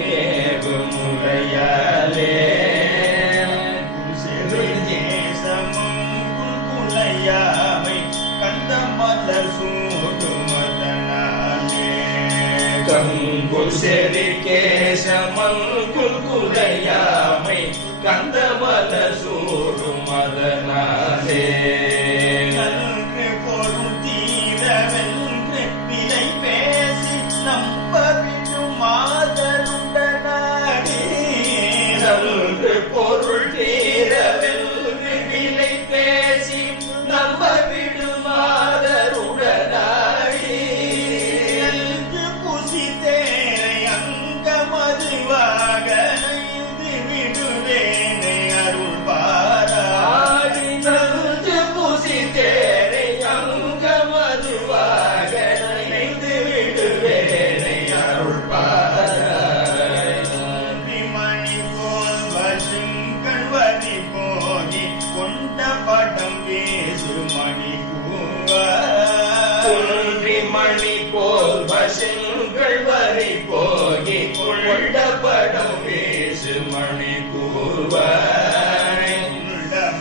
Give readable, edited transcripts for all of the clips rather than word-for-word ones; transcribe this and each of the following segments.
மேவு முறையாலே குலையாமை கந்த மலர் சூடும் அதனாலே கங்குல் செறி கேசமன் குலையாமை கந்த மலர் சூடும் அதனாலே நன்று பொருள் தீரவென்று விலை பேசி நம்பவிடும் மாதருடனாடி நன்று பொருள் தீரவென்று விலை பேசி நம்பவிடும் மாதருடனாடி நன்று புசித்தேனை அங்கமதுவாக நைந்து விடுவேனை அருள் பாராடி நன்று புசித்தேனை அங்கமதுவாக நைந்து விடுவேனை அருள் பாராடி மணி போல் வசுங்கள் வரி போகி கொண்ட படம் பேசு மணி குன்றி மணி போல் வசுங்கள் வரி போகி கொண்ட படம் பேசு மணி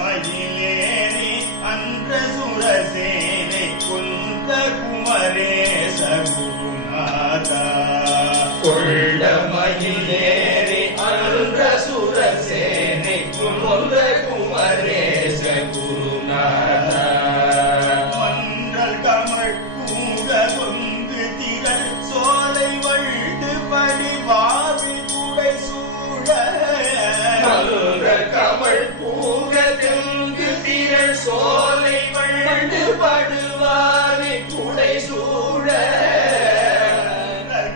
மயிலேறி அன்ற சுரசேனை கொண்ட குமரேச குருநாதா கொண்ட மயிலேறி அன்ற சுரசேனை கொண்ட குமரேச குருநாதா மன்றல் கமழ் பூக கொங்கு திரள் சோலை வழுது படி வாவி குடை சூழ கமழ் பூக தெங்கு திரள் சோலை வழுது படுவாவி குடை சூழ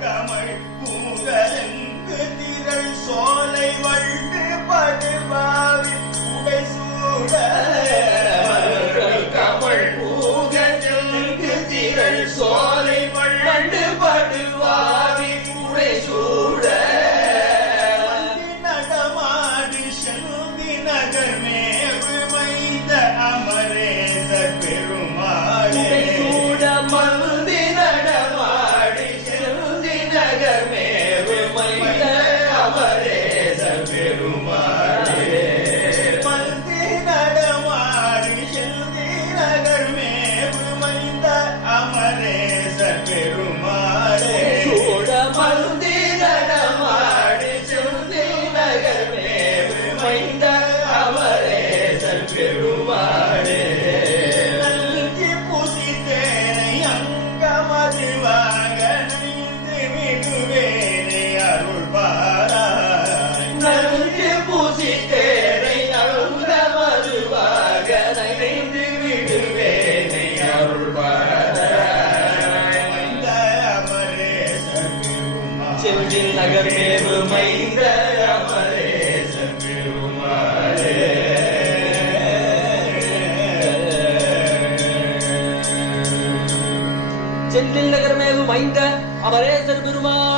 கமழ் பூக தெங்கு திரள் சோலை வழுது படுவாவி குடை சூழ கமழ் பூக தெங்கு திரள் சோலை வழுது படுவாவி குடை சூழ நடமாடி செல்வி நகர்மேவு மைந்த அமரேச பெருமாளே சூட மந்தி நடமாடி செல்வி நகர்மேவு மைந்த அமரேச பெருமாளே மந்தி நடமாடி செல்வி நகர்மேவு மைந்த அமரேச பெருமாளே சூட மந்தி நடமாடி செல்வி நகர்மேவு மைந்த அமரேச பெருமாளே நல்கி புசித்தேனை அங்கமதிவாக நைந்து விடுவேனை அருள் பாராய் நல்கி புசித்தேனை அங்கமதிவாக நைந்து விடுவேனை அருள் பாராய் மைந்த அமரேச பெருமாளே செல்வில் நகர்மேவு மைந்த அமரேச பெருமாளே செந்தில் நகர்மேவு மைந்த அமரேசர் பெருமாள்